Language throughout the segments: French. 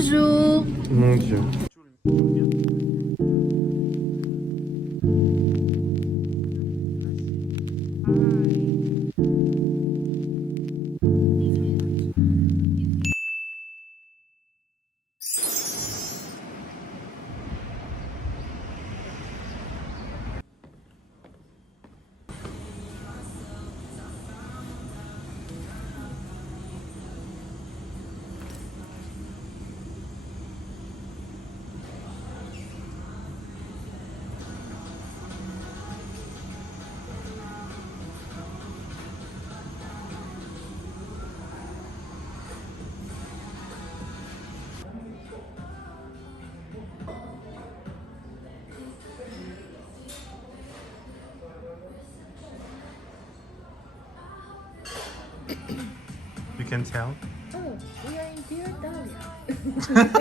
Bonjour. Mon Dieu. You can tell. Oh, we are in Dear Dahlia.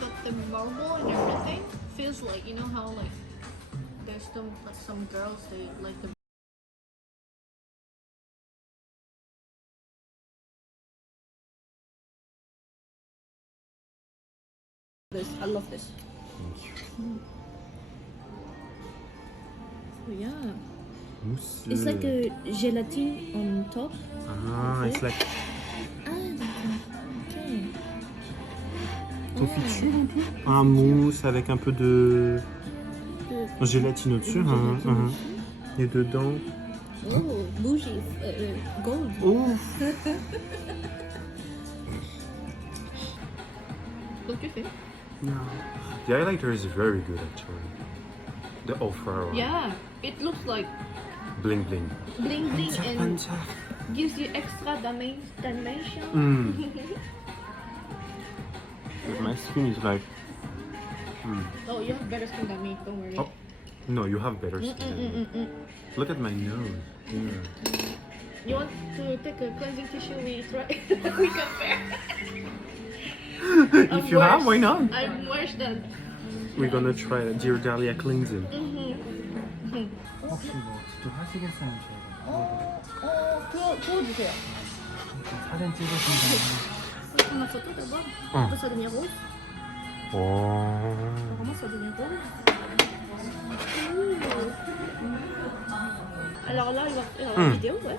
But the marble and everything feels like, you know how like there's some girls they like the this. I love this. So yeah. Mousse. It's like a gelatine on top. Ah, it's like Ah, okay. confiture. Un mousse avec un peu de gélatine au-dessus. Et dedans. Oh, bougie, gold. Oh. What do you think? No. The highlighter is very good actually. The Ofra. Yeah, it looks like Bling bling. bling bling and gives you extra dimension. My skin is like. Oh, you have better skin than me. Don't worry. Oh. No, you have better skin than me. Look at my nose. Yeah. You want to take a cleansing tissue? We try. We compare. If you have, why not? I'm worse than. We're gonna try a Dear Dahlia cleansing. 혹시 뭐 직접 하시겠어요? 저희가 구워주세요. 사진 찍으신 Comment ça tout d'abord? Oh. On peut ça devenir rouge. Oh. Comment ça devient rouge? Alors là, il va faire la vidéo, ouais.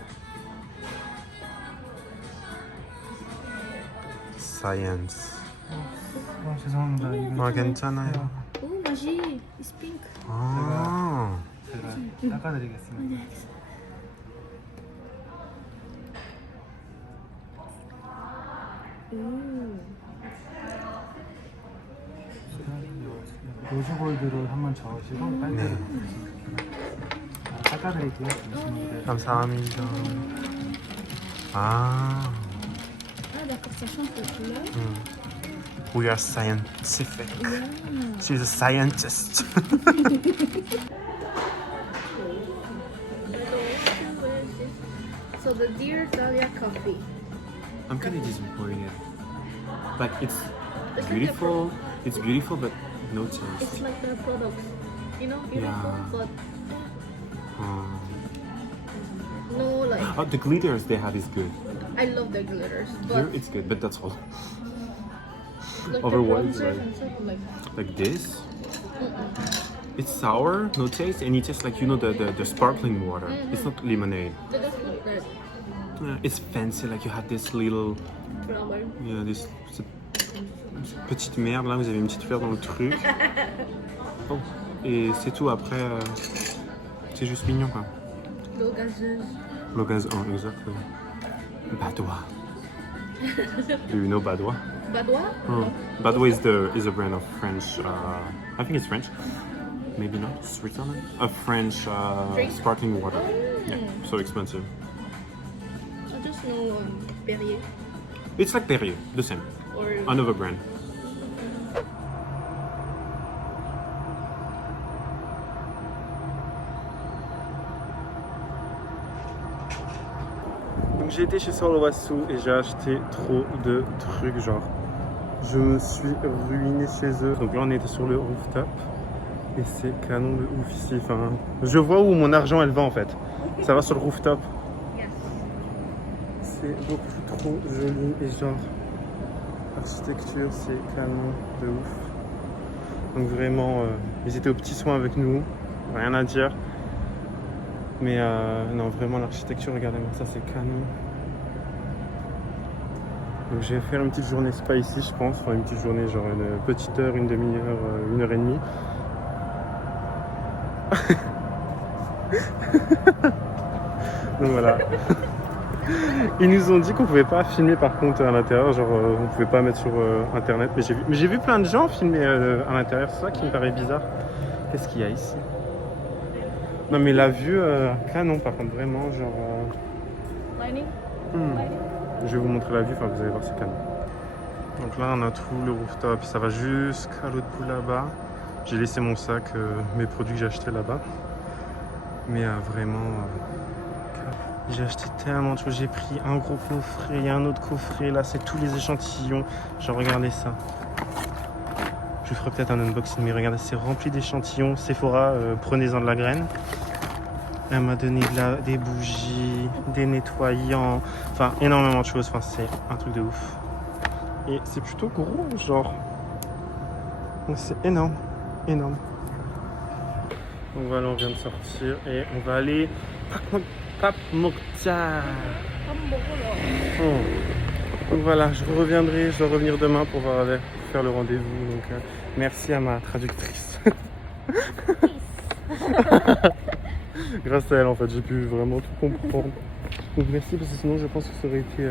Science. 죄송합니다. 이거 아, 괜찮아요. Oh, magie, it's pink. 아. 제가 닦아드리겠습니다. 로즈골드를 한번 저으시고 빨대를 닦아드릴게요. 감사합니다. 아. Ah, d'accord, ça change de couleur. We are scientific. She's a scientist. So the Dear Dahlia coffee. I'm kind of disappointed. Like it's It's beautiful. It's beautiful, but no taste. It's like their products, you know, beautiful, Yeah. but Um, no like. oh, the glitters they have is good. I love their glitters, Here but it's good, but that's all. like otherwise, the bronzers like- and stuff, like Like this. It's sour, no taste, and it tastes like the sparkling water. It's not lemonade. that doesn't look good. It's fancy, like you have this little, Flower. yeah, cette petite merde là. Vous avez une petite fleur dans le truc. Oh, et c'est tout. Après, c'est juste mignon quoi. L'eau gazeuse. Le gaz 1, exactly. Badois. Do you know Badois? Badois? Oh. Badois is a brand of French. I think it's French. Maybe not. Switzerland. A French Drink? sparkling water. Yeah, so expensive. I just know Perrier It's like Perrier, the same. or Another brand. Donc j'ai été chez Sorlowassou et j'ai acheté trop de trucs, genre je me suis ruiné chez eux. Donc là on était sur le rooftop et c'est canon de ouf ici. Enfin, je vois où mon argent elle va en fait. Ça va sur le rooftop. yes. c'est beaucoup trop joli et genre l'architecture c'est canon de ouf. Donc vraiment ils étaient aux petits soins avec nous, rien à dire. Mais non vraiment l'architecture, regardez-moi ça, c'est canon. Donc je vais faire une petite journée spa ici je pense, enfin une petite journée genre une petite heure, une demi-heure, 1h30. Donc voilà. Ils nous ont dit qu'on pouvait pas filmer par contre à l'intérieur, genre on pouvait pas mettre sur internet. Mais j'ai vu plein de gens filmer à l'intérieur, c'est ça qui me paraît bizarre. Qu'est-ce qu'il y a ici? Non mais la vue, canon par contre, vraiment genre... Lighting? Je vais vous montrer la vue, enfin vous allez voir, c'est canon. Donc là on a tout le rooftop, ça va jusqu'à l'autre bout là-bas. J'ai laissé mon sac, mes produits que j'ai achetés là-bas. Mais vraiment... j'ai acheté tellement de choses, j'ai pris un gros coffret, il y a un autre coffret, là c'est tous les échantillons. Genre regardez ça. Je ferai peut-être un unboxing, mais regardez, c'est rempli d'échantillons. Sephora, prenez-en de la graine. Elle m'a donné des bougies, des nettoyants, enfin énormément de choses, enfin c'est un truc de ouf. Et c'est plutôt gros, genre. Donc c'est énorme, énorme. Donc voilà, on vient de sortir et on va aller Pap Mokta. Donc voilà, je reviendrai, je dois revenir demain pour faire le rendez-vous. Donc merci à ma traductrice. Grâce à elle en fait, j'ai pu vraiment tout comprendre. Donc merci parce que sinon je pense que ça aurait été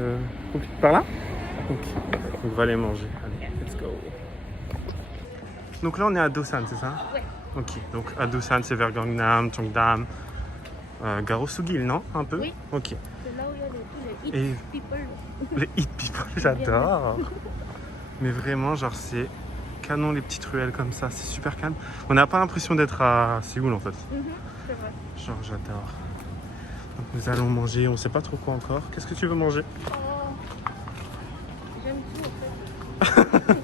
compliqué. Par là? Ok, on va aller manger. Allez, let's go. Donc là on est à Dosan, c'est ça? Ouais. Ok, donc à Dosan c'est vers Gangnam, Cheongdam, Garosugil, non? Un peu? Oui. Ok. C'est là où il y a tous les Et- hit people. Les hit people, j'adore. Mais vraiment, genre c'est canon les petites ruelles comme ça, c'est super calme. On n'a pas l'impression d'être à Séoul en fait. C'est vrai. Genre j'adore. Donc nous allons manger, on sait pas trop quoi encore. Qu'est-ce que tu veux manger? Oh. J'aime tout en fait.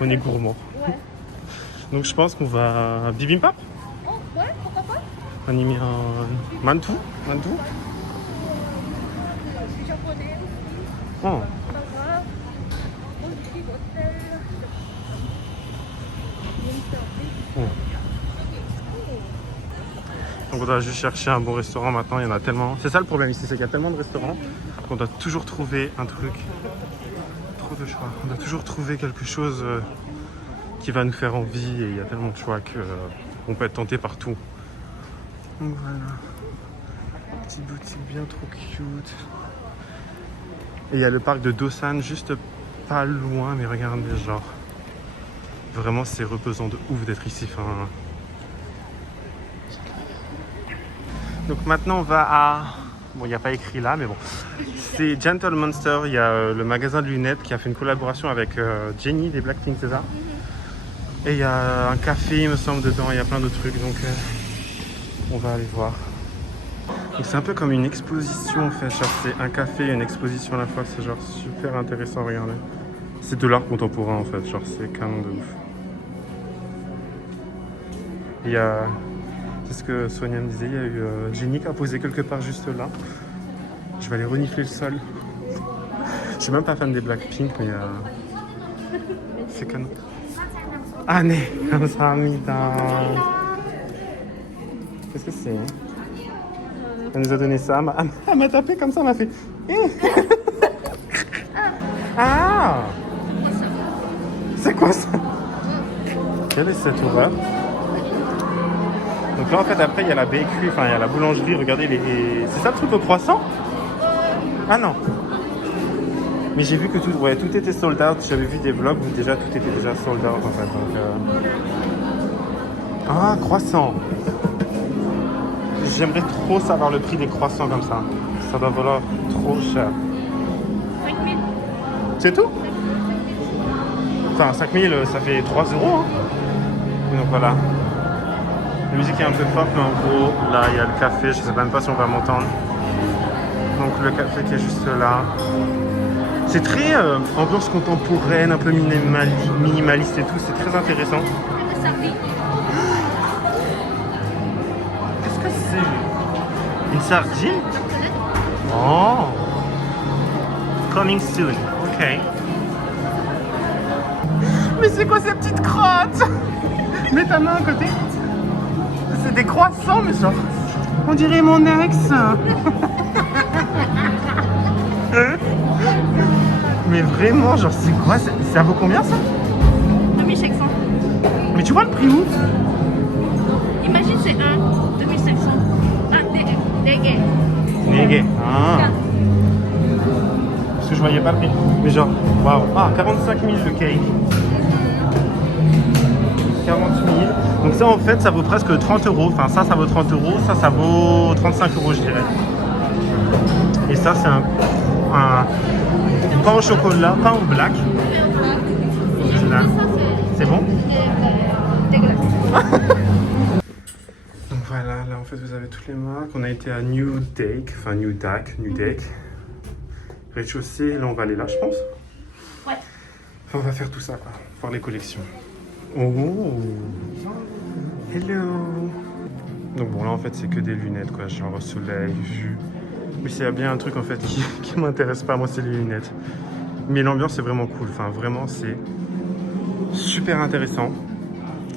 On est gourmand. Ouais. Donc je pense qu'on va bibimbap. Oh, ouais, pourquoi pas? On y met un mantou. Mantou. Je suis japonais. Oh. Ça va. Au petit hôtel. Donc on doit juste chercher un bon restaurant maintenant, il y en a tellement. C'est ça le problème ici, c'est qu'il y a tellement de restaurants qu'on doit toujours trouver un truc. Trop de choix. On doit toujours trouver quelque chose qui va nous faire envie et il y a tellement de choix qu'on peut être tenté par tout. Donc voilà. Petite boutique bien trop cute. Et il y a le parc de Dosan juste pas loin, mais regardez genre. Vraiment c'est reposant de ouf d'être ici. Enfin, donc maintenant on va à... Bon, il n'y a pas écrit là, mais bon. C'est Gentle Monster, il y a le magasin de lunettes qui a fait une collaboration avec Jennie des Blackpink, c'est ça? Et il y a un café, il me semble, dedans, il y a plein de trucs, donc on va aller voir. Donc c'est un peu comme une exposition en fait, genre c'est un café et une exposition à la fois, c'est genre super intéressant, regardez. C'est de l'art contemporain en fait, genre c'est canon de ouf. Il y a... C'est ce que Sonia me disait, il y a eu Jenny qui a posé quelque part juste là. Je vais aller renifler le sol. Je suis même pas fan des Blackpink, mais c'est canon. Ah, né, 감사합니다. Qu'est-ce que c'est? Elle nous a donné ça. Elle m'a tapé comme ça, elle m'a fait. Ah! C'est quoi ça? Quelle est cette horreur? Donc là en fait après il y a la bakery, enfin il y a la boulangerie, regardez les... C'est ça le truc au croissant? Ah non. Mais j'ai vu que tout, ouais, tout était sold out, j'avais vu des vlogs où déjà tout était déjà sold out en fait. Donc, Ah, croissant. J'aimerais trop savoir le prix des croissants comme ça. Ça doit valoir trop cher. 5000. C'est tout? Enfin 5000 ça fait 3 €. Hein. Donc voilà. La musique est un peu forte, mais en gros, là, il y a le café. Je sais même pas si on va m'entendre. Donc, le café qui est juste là. C'est très ambiance contemporaine, un peu minimaliste et tout. C'est très intéressant. Qu'est-ce que c'est? Une sardine? Oh! coming soon. Ok. Mais c'est quoi ces petites crottes? Mets ta main à côté. C'est des croissants, mais genre... On dirait mon ex. Mais vraiment, genre c'est quoi? Ça vaut combien ça? 2500. Mais tu vois le prix où? Imagine c'est un 2500. Ah, des gays. Négué. Ah. Parce que je voyais pas le prix. Mais genre, waouh. Ah, 45 000 le cake. 40 000. Donc ça en fait ça vaut presque 30 euros. Enfin ça vaut 30 euros. Ça vaut 35 euros je dirais. Et ça c'est un pain au chocolat, pain au black. Là. C'est bon? Dégueulasse. Donc voilà, là en fait vous avez toutes les marques. On a été à New Dake, enfin New Dake. Rez-de-chaussée, là on va aller là je pense. Ouais. Enfin, on va faire tout ça quoi, voir les collections. Oh, hello. Donc bon là en fait c'est que des lunettes quoi, genre soleil, vue. Mais s'il y a bien un truc en fait qui m'intéresse pas, moi c'est les lunettes. Mais l'ambiance est vraiment cool, enfin vraiment c'est super intéressant.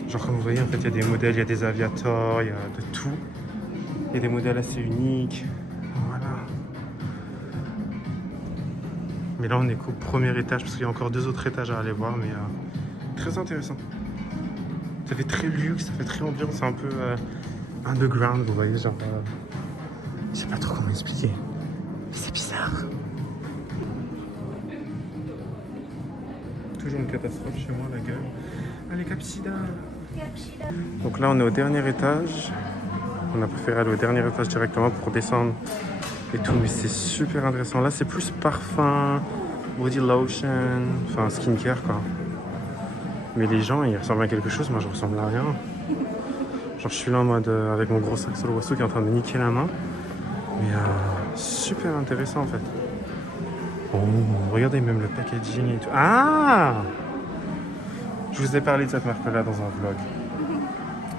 Genre comme vous voyez en fait il y a des modèles, il y a des aviators, il y a de tout. Il y a des modèles assez uniques. Voilà. Mais là on est qu'au premier étage parce qu'il y a encore 2 autres étages à aller voir, mais très intéressant. Ça fait très luxe, ça fait très ambiance, un peu underground, vous voyez, genre... je sais pas trop comment expliquer. C'est bizarre. Toujours une catastrophe chez moi, la gueule. Allez, Capsida. Donc là, on est au dernier étage. On a préféré aller au dernier étage directement pour descendre et tout, mais c'est super intéressant. Là, c'est plus parfum, body lotion, enfin skincare, quoi. Mais les gens, ils ressemblent à quelque chose, moi je ressemble à rien. Genre je suis là en mode avec mon gros sac sur le qui est en train de me niquer la main. Mais super intéressant en fait. Oh, regardez même le packaging et tout. Ah! Je vous ai parlé de cette marque-là dans un vlog.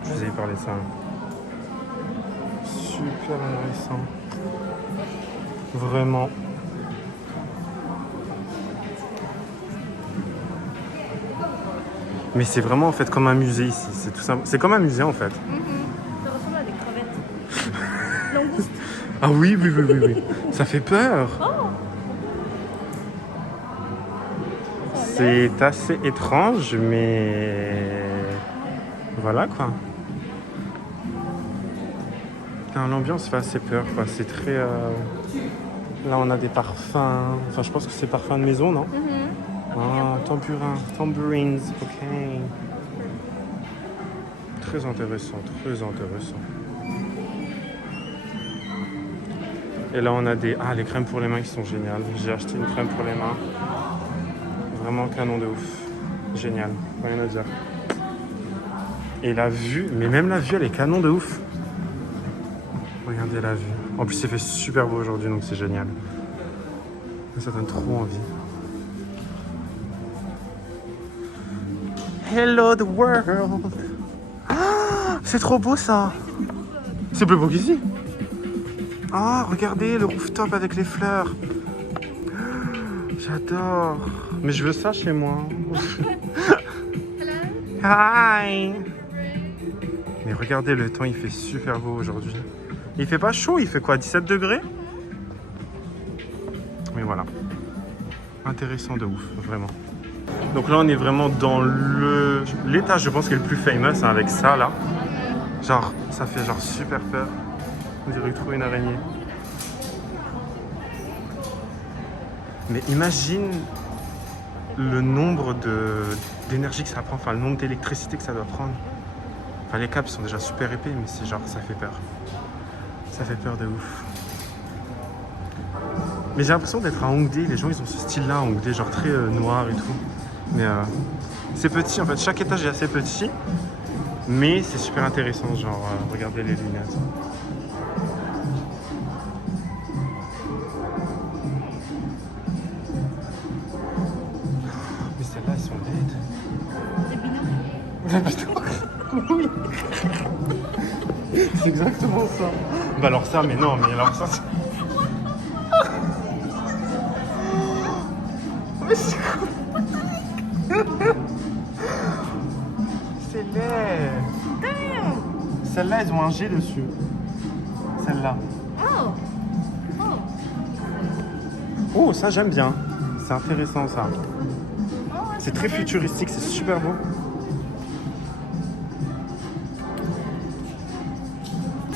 Je vous ai parlé de ça. Super intéressant. Vraiment. Mais c'est vraiment en fait comme un musée ici, c'est tout simple. C'est comme un musée en fait. Ça ressemble à des crevettes. Langoustes. Ah oui. Ça fait peur. Oh. C'est assez étrange, mais voilà quoi. L'ambiance fait assez peur quoi. C'est très. Là on a des parfums. Enfin je pense que c'est parfum de maison, non? Ah, tambourines, ok. Très intéressant. Et là on a les crèmes pour les mains qui sont géniales. J'ai acheté une crème pour les mains. Vraiment canon de ouf. Génial, rien à dire. Et la vue, mais même la vue elle est canon de ouf. Regardez la vue. En plus il fait super beau aujourd'hui donc c'est génial. Ça donne trop envie. Hello the world. Ah, c'est trop beau ça. C'est plus beau qu'ici. Ah, regardez le rooftop avec les fleurs. J'adore. Mais je veux ça chez moi. Hi. Mais regardez le temps, il fait super beau aujourd'hui. Il fait pas chaud, il fait quoi, 17 degrés? Mais voilà. Intéressant de ouf, vraiment. Donc là on est vraiment dans l'étage je pense qui est le plus famous hein, avec ça là. Genre ça fait genre super peur. On dirait trouver une araignée. Mais imagine le nombre d'énergie que ça prend, enfin le nombre d'électricité que ça doit prendre. Enfin les câbles sont déjà super épais mais c'est genre ça fait peur. Ça fait peur de ouf. Mais j'ai l'impression d'être à Hongdae, les gens ils ont ce style là Hongdae, genre très noir et tout. Mais c'est petit en fait, chaque étage est assez petit, mais c'est super intéressant, genre regardez les lunettes. Mais celles-là elles sont bêtes. Des binocles. Oui. C'est exactement ça. Bah alors ça, mais non, mais alors ça c'est... C'est laid. Celle-là, ils ont un G dessus. Celle-là. Oh. Oh. Oh, ça j'aime bien. C'est intéressant ça. Oh, C'est très futuristique, c'est super beau.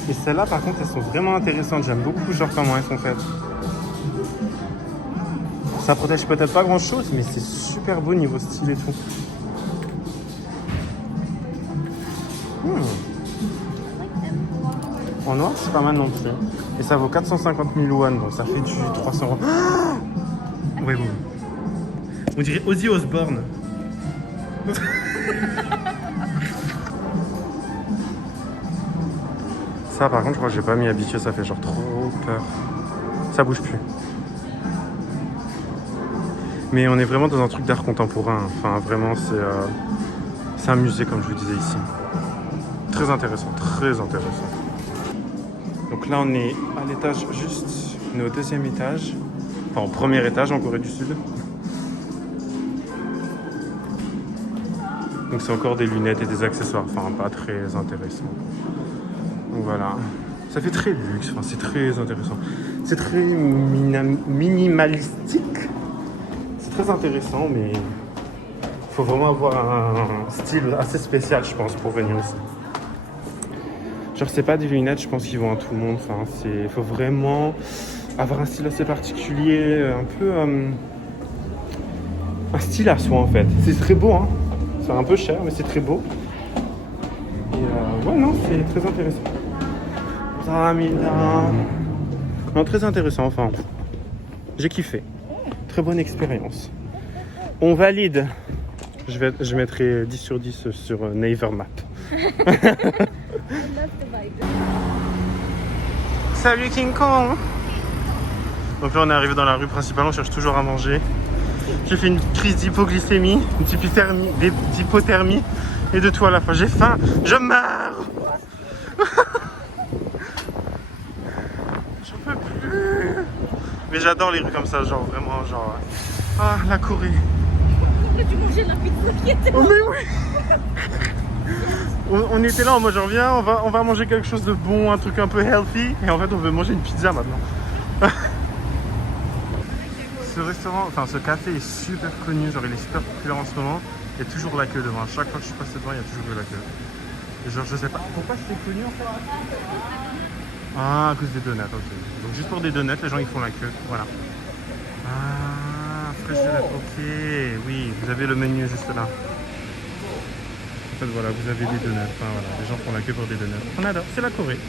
Et celles-là par contre elles sont vraiment intéressantes. J'aime beaucoup genre comment elles sont faites. Ça protège peut-être pas grand chose mais c'est super beau niveau style et tout. En noir c'est pas mal non plus. Et ça vaut 450 000 won donc ça fait du 300 euros. Ouais bon. On dirait Ozzy Osbourne. Ça par contre je crois que j'ai pas mis habitué, ça fait genre trop peur. Ça bouge plus. Mais on est vraiment dans un truc d'art contemporain. Enfin vraiment c'est un musée comme je vous disais ici. Très intéressant, très intéressant. Donc là on est à l'étage juste, on est au deuxième étage. Enfin au premier étage en Corée du Sud. Donc c'est encore des lunettes et des accessoires, enfin pas très intéressant. Donc voilà, ça fait très luxe, enfin c'est très intéressant. C'est très minimalistique. C'est très intéressant mais il faut vraiment avoir un style assez spécial je pense pour venir ici. Genre c'est pas des lunettes je pense qu'ils vont à tout le monde, enfin il faut vraiment avoir un style assez particulier, un peu un style à soi en fait. C'est très beau hein. C'est un peu cher, mais c'est très beau. Et ouais, non, c'est très intéressant. Non, très intéressant, enfin. J'ai kiffé. Très bonne expérience. On valide. Je mettrai 10 sur 10 sur Naver Map. Salut King Kong. Donc là, on est arrivé dans la rue principale, on cherche toujours à manger. J'ai fait une crise d'hypoglycémie, d'hypothermie et de tout à la fois. J'ai faim, je meurs. J'en peux plus. Mais j'adore les rues comme ça, genre vraiment, genre... Ah, la Corée. Tu mangeais la pizza qui était... Oh mais oui. On était là en mode genre viens, on va manger quelque chose de bon, un truc un peu healthy. Et en fait on veut manger une pizza maintenant. Ce restaurant, enfin ce café est super connu, genre il est super populaire en ce moment. Il y a toujours la queue devant. À chaque fois que je passe devant, il y a toujours de la queue. Et genre je sais pas pourquoi c'est connu en fait. Ah, à cause des donuts, ok. Donc juste pour des donuts, les gens ils font la queue. Voilà. Ah, fresh donut, ok. Oui, vous avez le menu juste là. En fait voilà, vous avez des donuts. Enfin voilà, les gens font la queue pour des donuts. On adore, c'est la Corée.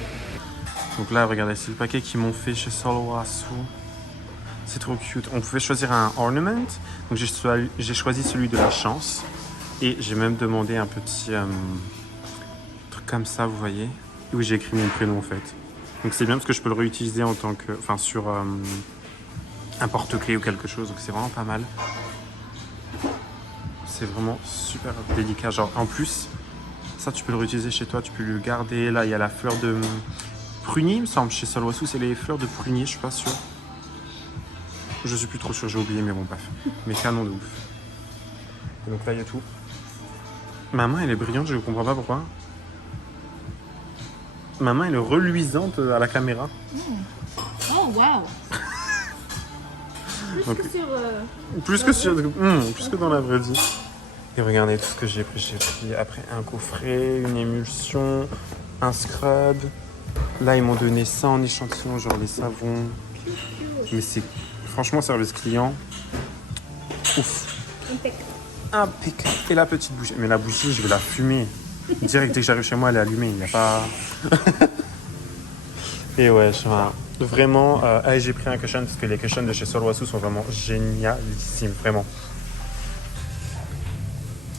Donc là, regardez, c'est le paquet qu'ils m'ont fait chez Solwasu. C'est trop cute. On pouvait choisir un ornament. Donc j'ai choisi celui de la chance. Et j'ai même demandé un petit truc comme ça, vous voyez. Où j'ai écrit mon prénom en fait. Donc c'est bien parce que je peux le réutiliser en tant que... Enfin sur un porte-clés ou quelque chose. Donc c'est vraiment pas mal. C'est vraiment super délicat. Genre en plus, ça tu peux le réutiliser chez toi. Tu peux le garder. Là il y a la fleur de prunier il me semble. Chez Solwasu c'est les fleurs de prunier, je suis pas sûr. Je suis plus trop sûr, j'ai oublié, mais bon, bref. Mais canon de ouf. Et donc là, il y a tout. Ma main, elle est brillante, je ne comprends pas pourquoi. Ma main, elle est reluisante à la caméra. Oh, wow. Plus que sur... Plus que dans la vraie vie. Et regardez tout ce que j'ai pris. J'ai pris après un coffret, une émulsion, un scrub. Là, ils m'ont donné ça en échantillon, genre les savons. Mais c'est... Franchement, service client, ouf. Impeccable. Et la petite bougie. Mais la bougie, je vais la fumer. Direct, dès que j'arrive chez moi, elle est allumée. Il n'y a pas... Et ouais, vraiment... j'ai pris un cushion parce que les cushions de chez Solwasu sont vraiment génialissimes. Vraiment.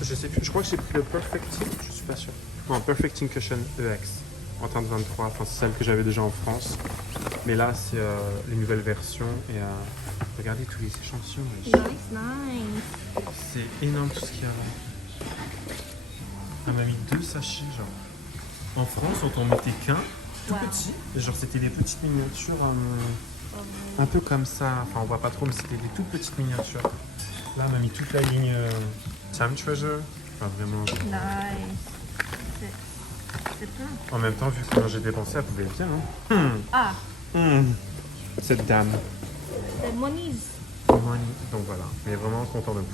Je sais plus. Je crois que j'ai pris le Perfecting. Je suis pas sûr. Non, Perfecting Cushion EX. En teinte 23. Enfin, c'est celle que j'avais déjà en France. Mais là, c'est les nouvelles versions. Et regardez tous les échantillons. Nice. C'est énorme tout ce qu'il y a là. Elle m'a mis 2 sachets, genre. En France, on t'en mettait qu'un, tout petit. Et genre, c'était des petites miniatures un peu comme ça. Enfin, on voit pas trop, mais c'était des toutes petites miniatures. Là, on a mis toute la ligne Time Treasure. Enfin, vraiment. Nice. C'est plein. En même temps, vu comment j'ai dépensé, elle pouvait bien. Hein. Ah, Cette dame. the monies. Donc voilà, mais vraiment content de vous.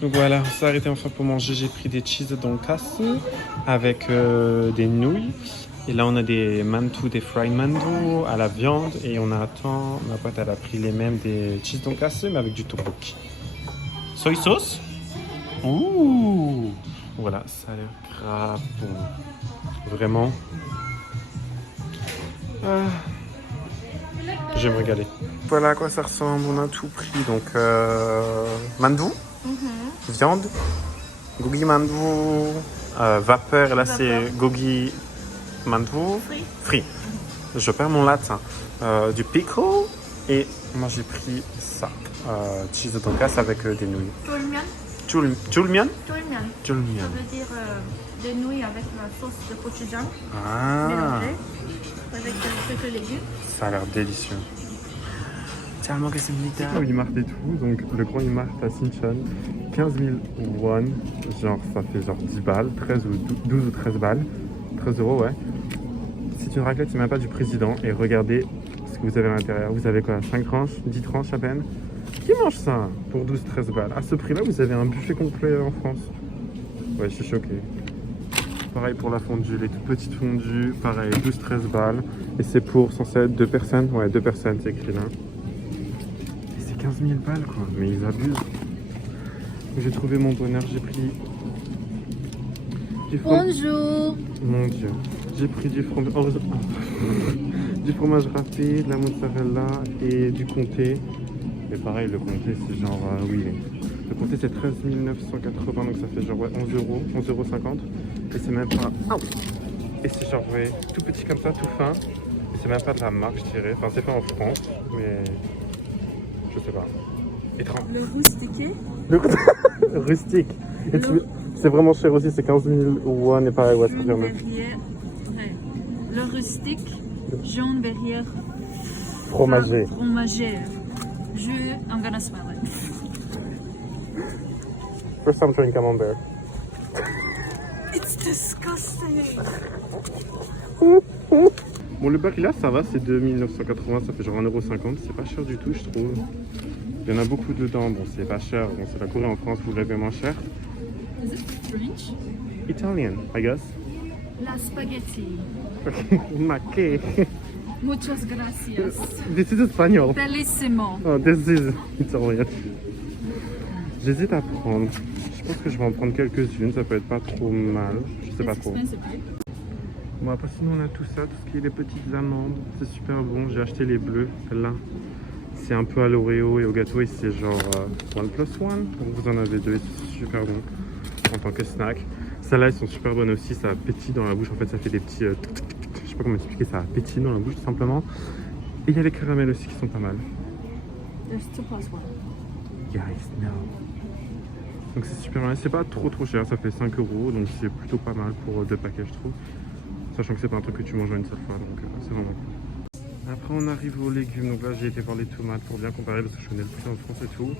Donc voilà, on s'est arrêté enfin pour manger. J'ai pris des cheese donkasu avec des nouilles. Et là, on a des mantou, des fried mantou à la viande. Et on attend, ma pote, elle a pris les mêmes des cheese donkasu, mais avec du tteokbokki. Soy sauce. Ouh. Voilà, ça a l'air grave bon. Vraiment. Je vais me régaler. Voilà à quoi ça ressemble. On a tout pris. Donc, mandou, viande, gogi mandou, vapeur. Et là, c'est gogi mandou, frit. Je perds mon latin. Du pickle. Et moi, j'ai pris ça. Cheese de donkasu avec des nouilles. Tulmian. Julmian. Tulmian. Julmian. Ça veut dire des nouilles avec la sauce de gochujang Ah, mélangée avec quelques légumes. ça a l'air délicieux. Oh, il marque et tout, donc le grand il marque à Sinchon 15 000 won, genre ça fait genre 10 balles, 13 ou 12 ou 13 balles, 13 euros ouais. C'est une raclette, c'est même pas du président, et regardez ce que vous avez à l'intérieur. Vous avez quoi, 5 tranches, 10 tranches à peine. Qui mange ça pour 12-13 balles? À ce prix-là, vous avez un buffet complet en France. Ouais, je suis choqué. Pareil pour la fondue, les toutes petites fondues, pareil, 12-13 balles. Et c'est pour censé être 2 personnes, ouais, 2 personnes, c'est écrit là. 15 000 balles quoi, mais ils abusent. J'ai trouvé mon bonheur, j'ai pris du fromage. Bonjour. Mon dieu, j'ai pris du fromage, du fromage râpé, de la mozzarella et du comté. Mais pareil, le comté c'est genre, oui, le comté c'est 13 980, donc ça fait genre ouais, 11 euros, 11,50 €. Et c'est même pas, et c'est genre ouais, tout petit comme ça, tout fin. Et c'est même pas de la marque, je dirais. Enfin, c'est fait en France, mais je sais pas. Étrange. Le rustiqué. Le rustique. Et c'est vraiment cher aussi, c'est 15 000 won et pareil, ouais, c'est Jaune bien. verrière. Ouais. Le rustique. Jaune verrière. Fromager. Fromager. I'm gonna smell it. First time trying camembert. It's disgusting. Bon, le bac là, ça va, c'est 2 980, ça fait genre 1,50 €. C'est pas cher du tout, je trouve. Il y en a beaucoup dedans. Bon, c'est pas cher. Bon, c'est la Corée en France, vous l'avez moins cher. Is it French? Italian, I guess. La spaghetti. Maquet. Muchas gracias. This is Espanol. Bellissimo. Oh, this is Italian. J'hésite à prendre. Je pense que je vais en prendre quelques-unes, ça peut être pas trop mal. Je sais pas trop. Bon, après, sinon, on a tout ça, tout ce qui est les petites amandes. C'est super bon. J'ai acheté les bleus, celle-là. C'est un peu à l'Oreo et au gâteau, et c'est genre 1+1. Donc, vous en avez 2, et c'est super bon en tant que snack. Celles-là, elles sont super bonnes aussi. Ça pétille dans la bouche. En fait, ça fait des petits. Je sais pas comment expliquer ça. Pétille dans la bouche, tout simplement. Et il y a les caramels aussi qui sont pas mal. There's 2+1. Guys, no. Donc, c'est super mal. C'est pas trop cher. Ça fait 5 €. Donc, c'est plutôt pas mal pour 2 paquets, je trouve. Sachant que c'est pas un truc que tu manges en une seule fois, donc c'est vraiment cool. Après on arrive aux légumes, donc là j'ai été voir les tomates pour bien comparer parce que je connais le prix en France et tout.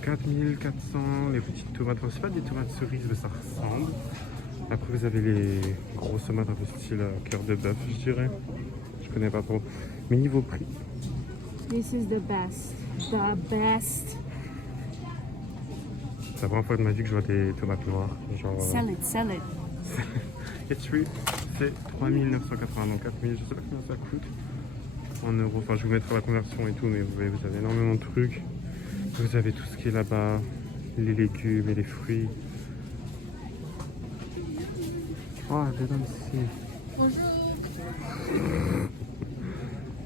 4400, les petites tomates, enfin c'est pas des tomates cerises mais ça ressemble. Après vous avez les grosses tomates un peu style cœur de bœuf je dirais. Je connais pas trop. Mais niveau prix. This is the best. The best. C'est la première fois de ma vie que je vois des tomates noires. Genre, Sell it. It's free, c'est 3 980, donc 4 000, je sais pas combien ça coûte en euros. Enfin, je vais vous mettre la conversion et tout, mais vous voyez, vous avez énormément de trucs. Vous avez tout ce qui est là-bas, les légumes et les fruits. Oh, des dames ici. Bonjour.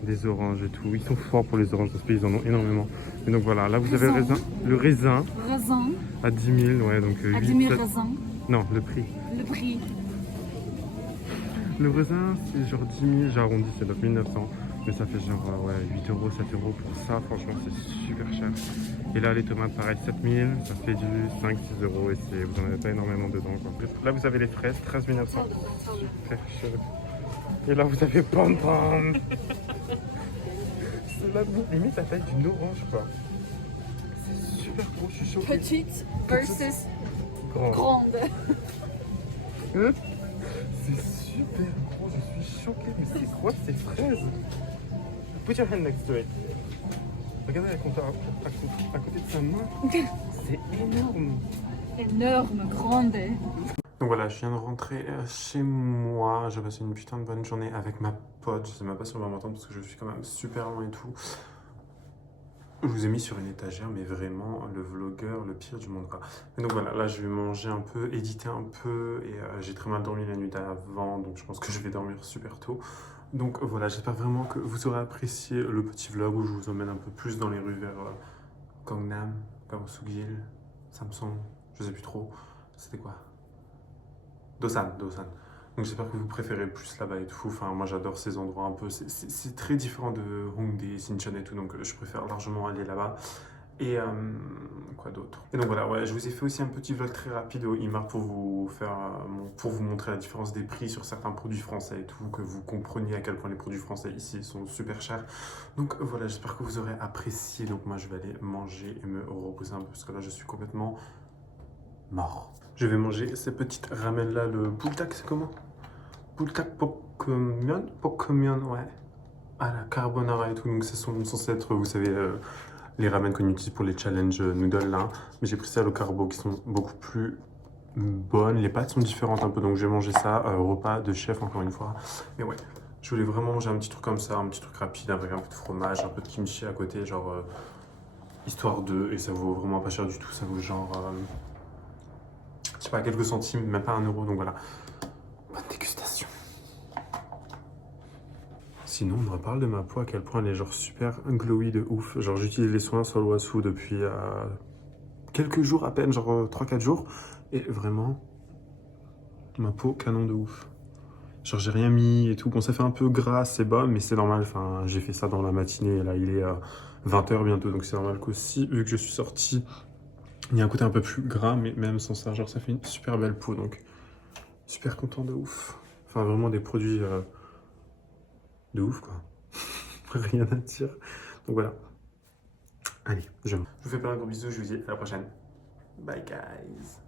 Des oranges et tout. Ils sont forts pour les oranges parce qu'ils en ont énormément. Et donc voilà, là vous avez le raisin Raisin. à 10 000, ouais, donc À 8, 10 000 7... raisins. Non, le prix. Le prix. Le raisin, c'est genre 10 000, j'arrondis, c'est 9 900. Mais ça fait genre ouais, 8 €, 7 € pour ça, franchement, c'est super cher. Et là, les tomates, pareil, 7 000, ça fait du 5-6 € et vous en avez pas énormément dedans, quoi. Là, vous avez les fraises, 13 900. Super cher. Et là, vous avez pom pom. C'est la limite la taille d'une orange, quoi. C'est super gros, je suis choqué. Petite versus Grand. grande. C'est super gros, je suis choqué. Mais c'est quoi ces fraises? Put your hand next to it. Regardez à côté de sa main. C'est énorme. Énorme, grande. Donc voilà, je viens de rentrer chez moi. J'ai passé une putain de bonne journée avec ma pote. Je sais même pas si on va m'entendre parce que je suis quand même super loin et tout. Je vous ai mis sur une étagère, mais vraiment le vlogueur, le pire du monde, quoi. Et donc voilà, là je vais manger un peu, éditer un peu, et j'ai très mal dormi la nuit d'avant, donc je pense que je vais dormir super tôt. Donc voilà, j'espère vraiment que vous aurez apprécié le petit vlog où je vous emmène un peu plus dans les rues vers Gangnam, Sukil, Samsung, je sais plus trop. C'était quoi? Dosan. Donc j'espère que vous préférez plus là-bas et tout. Enfin, moi j'adore ces endroits un peu. C'est très différent de Hongdae, Sinchon et tout. Donc je préfère largement aller là-bas. Et quoi d'autre? Et donc voilà, ouais, je vous ai fait aussi un petit vlog très rapide au Imar pour vous faire, pour vous montrer la différence des prix sur certains produits français et tout, que vous compreniez à quel point les produits français ici sont super chers. Donc voilà, j'espère que vous aurez apprécié. Donc moi je vais aller manger et me reposer un peu parce que là je suis complètement mort. Je vais manger ces petites ramen là, le buldak, c'est comment? Buldak Pokmyeon, ouais. À la carbonara et tout, donc c'est censé être, vous savez, les ramen qu'on utilise pour les challenge noodles là. Mais j'ai pris ça au carbo qui sont beaucoup plus bonnes. Les pâtes sont différentes un peu, donc je vais manger ça, repas de chef encore une fois. Mais ouais, je voulais vraiment manger un petit truc comme ça, un petit truc rapide avec un peu de fromage, un peu de kimchi à côté, genre histoire de. Et ça vaut vraiment pas cher du tout, ça vaut genre. Je sais pas, quelques centimes, même pas 1 euro, donc voilà. Bonne dégustation. Sinon, on me reparle de ma peau, à quel point elle est genre super glowy de ouf. Genre, j'utilise les soins sur l'Oasu depuis quelques jours à peine, genre 3-4 jours. Et vraiment, ma peau canon de ouf. Genre, j'ai rien mis et tout. Bon, ça fait un peu gras, c'est bas, mais c'est normal. Enfin, j'ai fait ça dans la matinée. Là, il est 20 h bientôt, donc c'est normal qu'aussi, vu que je suis sorti, il y a un côté un peu plus gras, mais même sans ça, genre, ça fait une super belle peau, donc super content de ouf. Enfin, vraiment des produits de ouf, quoi. Rien à dire. Donc voilà. Allez, je vous fais plein de gros bisous, je vous dis à la prochaine. Bye guys.